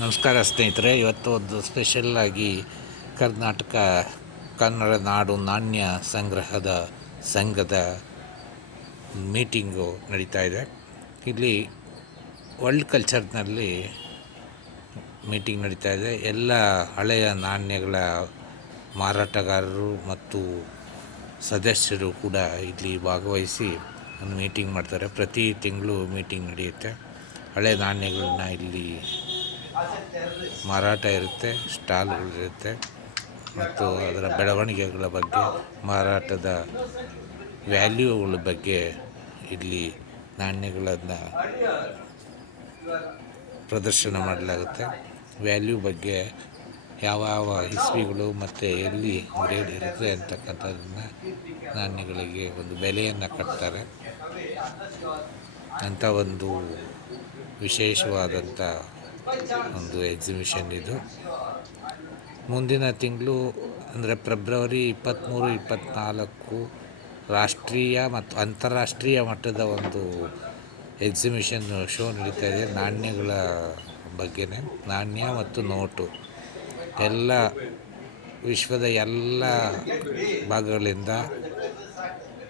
ನಮಸ್ಕಾರ ಸ್ನೇಹಿತರೆ, ಇವತ್ತು ಒಂದು ಸ್ಪೆಷಲ್ ಆಗಿ ಕರ್ನಾಟಕ, ಕನ್ನಡ ನಾಡು ನಾಣ್ಯ ಸಂಗ್ರಹದ ಸಂಘದ ಮೀಟಿಂಗು ನಡೀತಾ ಇದೆ. ಇಲ್ಲಿ ವರ್ಲ್ಡ್ ಕಲ್ಚರ್ನಲ್ಲಿ ಮೀಟಿಂಗ್ ನಡೀತಾ ಇದೆ. ಎಲ್ಲ ಹಳೆಯ ನಾಣ್ಯಗಳ ಮಾರಾಟಗಾರರು ಮತ್ತು ಸದಸ್ಯರು ಕೂಡ ಇಲ್ಲಿ ಭಾಗವಹಿಸಿ ಒಂದು ಮೀಟಿಂಗ್ ಮಾಡ್ತಾರೆ. ಪ್ರತಿ ತಿಂಗಳು ಮೀಟಿಂಗ್ ನಡೆಯುತ್ತೆ. ಹಳೆ ನಾಣ್ಯಗಳನ್ನ ಇಲ್ಲಿ ಮಾರಾಟ ಇರುತ್ತೆ, ಸ್ಟಾಲ್ಗಳಿರುತ್ತೆ ಮತ್ತು ಅದರ ಬೆಳವಣಿಗೆಗಳ ಬಗ್ಗೆ, ಮಾರಾಟದ ವ್ಯಾಲ್ಯೂಗಳ ಬಗ್ಗೆ ಇಲ್ಲಿ ನಾಣ್ಯಗಳನ್ನು ಪ್ರದರ್ಶನ ಮಾಡಲಾಗುತ್ತೆ. ವ್ಯಾಲ್ಯೂ ಬಗ್ಗೆ ಯಾವ ಯಾವ ಇಸ್ವಿಗಳು ಮತ್ತು ಎಲ್ಲಿ ಗ್ರೇಡ್ ಇರುತ್ತೆ ಅಂತಕ್ಕಂಥದ್ದನ್ನು ನಾಣ್ಯಗಳಿಗೆ ಒಂದು ಬೆಲೆಯನ್ನು ಕಟ್ತಾರೆ. ಅಂಥ ಒಂದು ವಿಶೇಷವಾದಂಥ ಒಂದು ಎಕ್ಸಿಬಿಷನ್ ಇದು. ಮುಂದಿನ ತಿಂಗಳು ಅಂದರೆ ಫೆಬ್ರವರಿ ಇಪ್ಪತ್ತ್ಮೂರು ಇಪ್ಪತ್ತ್ನಾಲ್ಕು ರಾಷ್ಟ್ರೀಯ ಮತ್ತು ಅಂತಾರಾಷ್ಟ್ರೀಯ ಮಟ್ಟದ ಒಂದು ಎಕ್ಸಿಬಿಷನ್ ಶೋ ನಡೀತಾ ಇದೆ. ನಾಣ್ಯಗಳ ಬಗ್ಗೆನೇ. ನಾಣ್ಯ ಮತ್ತು ನೋಟು. ಎಲ್ಲ ವಿಶ್ವದ ಎಲ್ಲ ಭಾಗಗಳಿಂದ,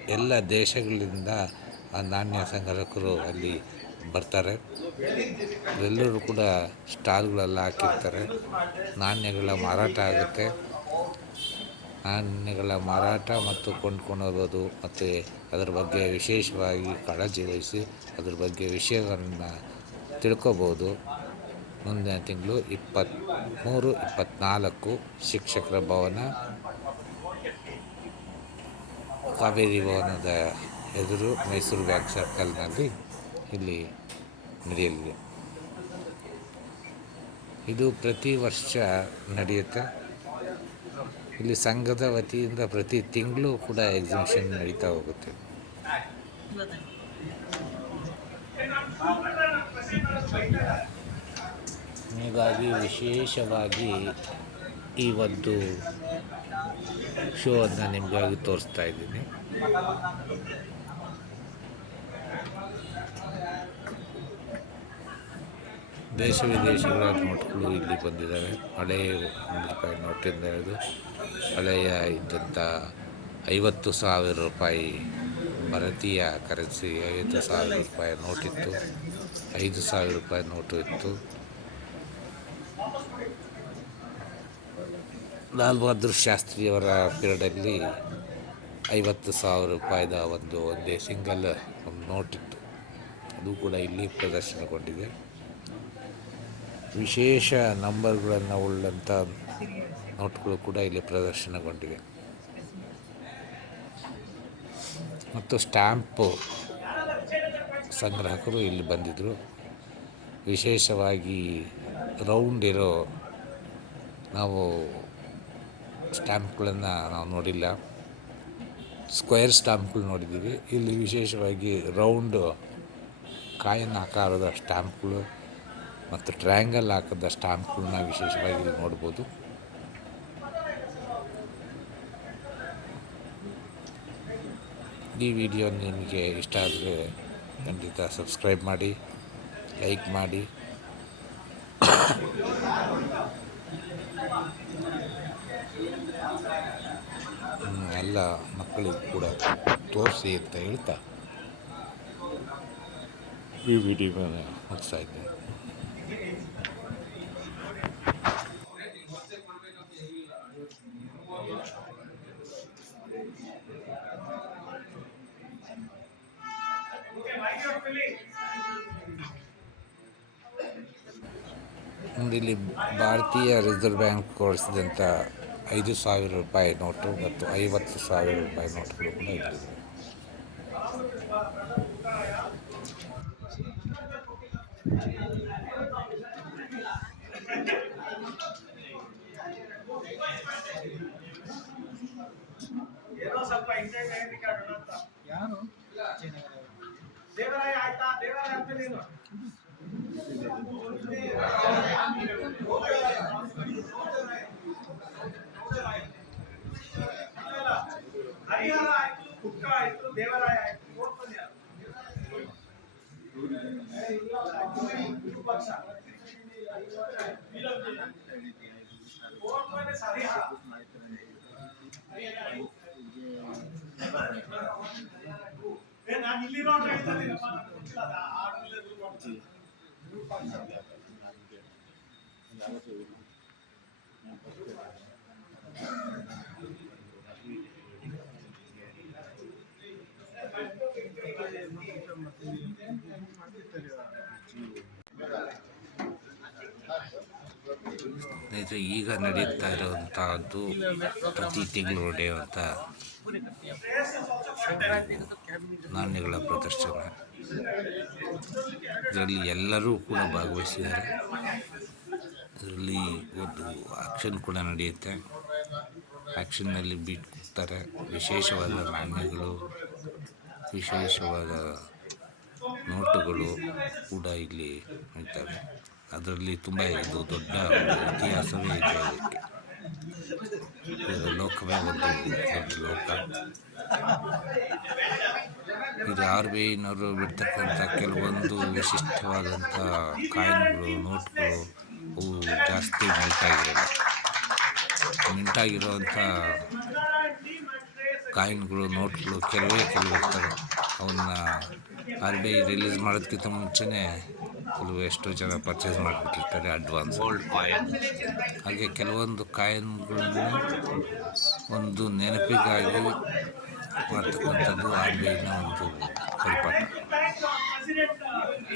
ಎಲ್ಲ ದೇಶಗಳಿಂದ ಆ ನಾಣ್ಯ ಸಂಗ್ರಹಕರು ಅಲ್ಲಿ ಬರ್ತಾರೆ. ಎಲ್ಲರೂ ಕೂಡ ಸ್ಟಾಲ್ಗಳೆಲ್ಲ ಹಾಕಿರ್ತಾರೆ. ನಾಣ್ಯಗಳ ಮಾರಾಟ ಆಗುತ್ತೆ. ನಾಣ್ಯಗಳ ಮಾರಾಟ ಮತ್ತು ಕೊಂಡ್ಕೊಂಡು ಮತ್ತು ಅದರ ಬಗ್ಗೆ ವಿಶೇಷವಾಗಿ ಕಾಳಜಿ ವಹಿಸಿ ಅದ್ರ ಬಗ್ಗೆ ವಿಷಯಗಳನ್ನು ತಿಳ್ಕೊಬೋದು. ಮುಂದಿನ ತಿಂಗಳು ಇಪ್ಪತ್ತ್ಮೂರು ಇಪ್ಪತ್ತ್ನಾಲ್ಕು ಶಿಕ್ಷಕರ ಭವನ. ಕಾವೇರಿ ಭವನದ ಎದುರು ಮೈಸೂರು ಬ್ಯಾಂಕ್ ಸರ್ಕಲ್ನಲ್ಲಿ ಇಲ್ಲಿ ನಡೆಯಲಿದೆ ಇದು ಪ್ರತಿ ವರ್ಷ ನಡೆಯುತ್ತೆ. ಇಲ್ಲಿ ಸಂಘದ ವತಿಯಿಂದ ಪ್ರತಿ ತಿಂಗಳು ಕೂಡ ಎಕ್ಸಿಬಿಷನ್ ನಡೀತಾ ಹೋಗುತ್ತೆ. ಹೀಗಾಗಿ ವಿಶೇಷವಾಗಿ ಈ ಒಂದು ಶೋ ಅನ್ನು ನಿಮಗಾಗಿ ತೋರಿಸ್ತಾ ಇದ್ದೀನಿ. ದೇಶ ವಿದೇಶಗಳ ನೋಟ್ಗಳು ಇಲ್ಲಿ ಬಂದಿದ್ದಾವೆ. ಹಳೆಯ ರೂಪಾಯಿ ನೋಟಿಂದ ಹಿಡಿದು ಹಳೆಯ ಇದ್ದಂಥ ಐವತ್ತು ಸಾವಿರ ರೂಪಾಯಿ ಭಾರತೀಯ ಕರೆನ್ಸಿ, ಐವತ್ತು ಸಾವಿರ ರೂಪಾಯಿ ನೋಟಿತ್ತು ಐದು ಸಾವಿರ ರೂಪಾಯಿ ನೋಟು ಇತ್ತು. ಲಾಲ್ ಬಹದ್ದೂರ್ ಶಾಸ್ತ್ರಿಯವರ ಪೀರಿಯಡಲ್ಲಿ ಐವತ್ತು ಸಾವಿರ ರೂಪಾಯಿದ ಒಂದು, ಒಂದೇ ಸಿಂಗಲ್ ಒಂದು ನೋಟಿತ್ತು ಅದು ಕೂಡ ಇಲ್ಲಿ ಪ್ರದರ್ಶನಗೊಂಡಿದೆ. ವಿಶೇಷ ನಂಬರ್ಗಳನ್ನು ಉಳ್ಳಂಥ ನೋಟ್ಗಳು ಕೂಡ ಇಲ್ಲಿ ಪ್ರದರ್ಶನಗೊಂಡಿವೆ. ಮತ್ತು ಸ್ಟ್ಯಾಂಪು ಸಂಗ್ರಾಹಕರು ಇಲ್ಲಿ ಬಂದಿದ್ದರು ವಿಶೇಷವಾಗಿ ರೌಂಡ್ ಇರೋ ನಾವು ಸ್ಟ್ಯಾಂಪ್ಗಳನ್ನು ನಾವು ನೋಡಿಲ್ಲ. ಸ್ಕ್ವೇರ್ ಸ್ಟ್ಯಾಂಪ್ಗಳು ನೋಡಿದ್ದೀವಿ. ಇಲ್ಲಿ ವಿಶೇಷವಾಗಿ ರೌಂಡು ಕಾಯಿನ ಆಕಾರದ ಸ್ಟ್ಯಾಂಪ್ಗಳು. ಮತ್ತು ಟ್ರಯಾಂಗಲ್ ಹಾಕಿದ ಸ್ಟಾಂಪ್ಗಳನ್ನ ವಿಶೇಷವಾಗಿ ಇಲ್ಲಿ ನೋಡ್ಬೋದು. ಈ ವಿಡಿಯೋ ನಿಮಗೆ ಇಷ್ಟ ಆದರೆ ಖಂಡಿತ ಸಬ್ಸ್ಕ್ರೈಬ್ ಮಾಡಿ, ಲೈಕ್ ಮಾಡಿ. ಎಲ್ಲ ಮಕ್ಕಳಿಗೂ ಕೂಡ ತೋರಿಸಿ ಅಂತ ಹೇಳ್ತಾ ಈ ವಿಡಿಯೋ ಮುಗಿಸ್ತಾ ಇದ್ದೇನೆ. ಒಂದು ಇಲ್ಲಿ ಭಾರತೀಯ ರಿಸರ್ವ್ ಬ್ಯಾಂಕ್ ಕೊಡಿಸಿದಂಥ ಐದು ಸಾವಿರ ರೂಪಾಯಿ ನೋಟು ಮತ್ತು ಐವತ್ತು ಸಾವಿರ ರೂಪಾಯಿ ನೋಟುಗಳು ಕೂಡ ಇಲ್ಲಿವೆ ಯಾರು ದೇವರಾಯ ಆಯ್ತಾ ದೇವರಾಯ ಅಂತ ನೀನು ಹರಿಹರ ಆಯ್ತು ಕುಕ್ಕ ಆಯ್ತು ದೇವರಾಯ ಆಯ್ತು ನೋಡ್ತಾನೆ ಯಾರು? ಇದು ಪಕ್ಷ ಏ ಸ್ನೇಹಿತರೆ ಈಗ ನಡೀತಾ ಇರುವಂತಹದ್ದು ಪ್ರತಿ ತಿಂಗಳು ನಡೆಯುವಂಥ ನಾಣ್ಯಗಳ ಪ್ರದರ್ಶನ. ಇದರಲ್ಲಿ ಎಲ್ಲರೂ ಕೂಡ ಭಾಗವಹಿಸಿದ್ದಾರೆ. ಇದರಲ್ಲಿ ಒಂದು ಆಕ್ಷನ್ ಕೂಡ ನಡೆಯುತ್ತೆ. ಆಕ್ಷನ್ನಲ್ಲಿ ಬಿಡ್ತಾರೆ ವಿಶೇಷವಾದ ನಾಣ್ಯಗಳು, ವಿಶೇಷವಾದ ನೋಟುಗಳು ಕೂಡ ಇಲ್ಲಿ ಇರ್ತವೆ ಅದರಲ್ಲಿ ತುಂಬ ಇದು ದೊಡ್ಡ ಇತಿಹಾಸವೇ ಇದೆ ಇದಕ್ಕೆ. ಇದು ಲೋಕವೇ ಒಂದು ದೊಡ್ಡ ಲೋಕ. ಇದು ಆರ್ ಬಿ ಐನವರು ಬಿಡ್ತಕ್ಕಂಥ ಕೆಲವೊಂದು ವಿಶಿಷ್ಟವಾದಂಥ ಕಾಯಿನ್ಗಳು, ನೋಟ್ಗಳು ಅವು ಜಾಸ್ತಿ ಮಿಂಟಾಗಿರಲ್ಲ ಮಿಂಟಾಗಿರೋವಂಥ ಕಾಯಿನ್ಗಳು, ನೋಟ್ಗಳು ಕೆಲವೇ ಕೆಲವು ಇರ್ತವೆ. ಅವನ್ನ ಆರ್ ಬಿ ಐ ರಿಲೀಸ್ ಮಾಡೋದಕ್ಕಿಂತ ಮುಂಚೆನೇ ಕೆಲವು ಎಷ್ಟೋ ಜನ ಪರ್ಚೇಸ್ ಮಾಡಿಬಿಟ್ಟಿರ್ತಾರೆ ಅಡ್ವಾನ್ಸ್ ಗೋಲ್ಡ್ ಕಾಯಿನ್ ಹಾಗೆ ಕೆಲವೊಂದು ಕಾಯಿನ್ಗಳನ್ನು ಒಂದು ನೆನಪಿಗಾಗಿ ಮಾಡ್ತಕ್ಕಂಥದ್ದು ಆರ್ ಬಿ ಐನ ಒಂದು ಪರಿಪಾಠ.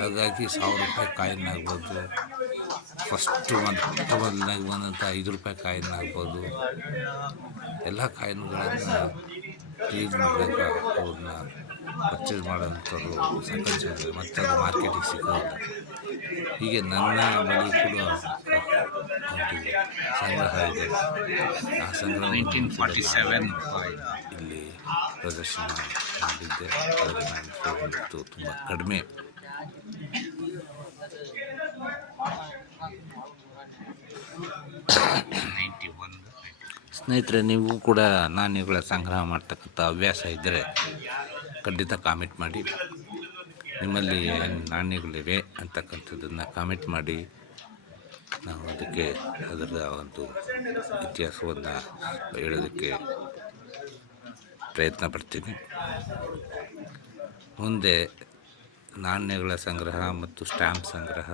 ಹಾಗಾಗಿ ಸಾವಿರ ರೂಪಾಯಿ ಕಾಯಿನ್ ಆಗ್ಬೋದು. ಫಸ್ಟು ಮೊಟ್ಟ ಮೊದಲನಾಗಿ ಬಂದಂಥ ಐದು ರೂಪಾಯಿ ಕಾಯಿನ್ ಆಗ್ಬೋದು. ಎಲ್ಲ ಕಾಯಿನ್ಗಳನ್ನು ಯೂಸ್ ಮಾಡಬೇಕು ಅವ್ರನ್ನ? ಪರ್ಚೇಸ್ ಮಾಡೋಂಥವ್ರು ಇದ್ದಾರೆ. ಮತ್ತು ಅದು ಮಾರ್ಕೆಟಿಗೆ ಸಿಗೋದಿಲ್ಲ ಹೀಗೆ ನನ್ನ ಬಳಿ ಕೂಡ ಸಂಗ್ರಹ ಇದೆ. ಆ ಸಂಗ್ರಹ ನೈನ್ಟೀನ್ ಫಾರ್ಟಿ ಸೆವೆನ್ ಇಲ್ಲಿ ಪ್ರದರ್ಶನ ಮಾಡಿದ್ದೆ. ಅದು ತುಂಬ ಕಡಿಮೆ. ಸ್ನೇಹಿತರೆ ನೀವು ಕೂಡ ನಾಣ್ಯಗಳ ಸಂಗ್ರಹ ಮಾಡ್ತಕ್ಕಂಥ ಹವ್ಯಾಸ ಇದ್ದರೆ ಖಂಡಿತ ಕಾಮೆಂಟ್ ಮಾಡಿ. ನಿಮ್ಮಲ್ಲಿ ನಾಣ್ಯಗಳಿವೆ ಅಂತಕ್ಕಂಥದ್ದನ್ನು ಕಾಮೆಂಟ್ ಮಾಡಿ. ನಾವು ಅದಕ್ಕೆ ಅದರ ಒಂದು ಇತಿಹಾಸವನ್ನು ಹೇಳೋದಕ್ಕೆ ಪ್ರಯತ್ನ ಪಡ್ತೀನಿ. ಮುಂದೆ ನಾಣ್ಯಗಳ ಸಂಗ್ರಹ ಮತ್ತು ಸ್ಟ್ಯಾಂಪ್ ಸಂಗ್ರಹ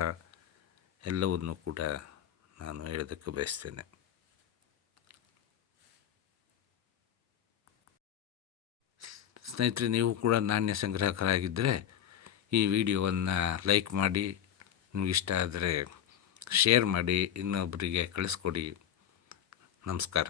ಎಲ್ಲವನ್ನು ಕೂಡ ನಾನು ಹೇಳೋದಕ್ಕೆ ಬಯಸ್ತೇನೆ. ಸ್ನೇಹಿತರೆ, ನೀವು ಕೂಡ ನಾಣ್ಯ ಸಂಗ್ರಾಹಕರಾಗಿದ್ದರೆ ಈ ವಿಡಿಯೋವನ್ನು ಲೈಕ್ ಮಾಡಿ, ನಿಮಗಿಷ್ಟ ಆದರೆ ಶೇರ್ ಮಾಡಿ ಇನ್ನೊಬ್ಬರಿಗೆ ಕಳಿಸ್ಕೊಡಿ. ನಮಸ್ಕಾರ.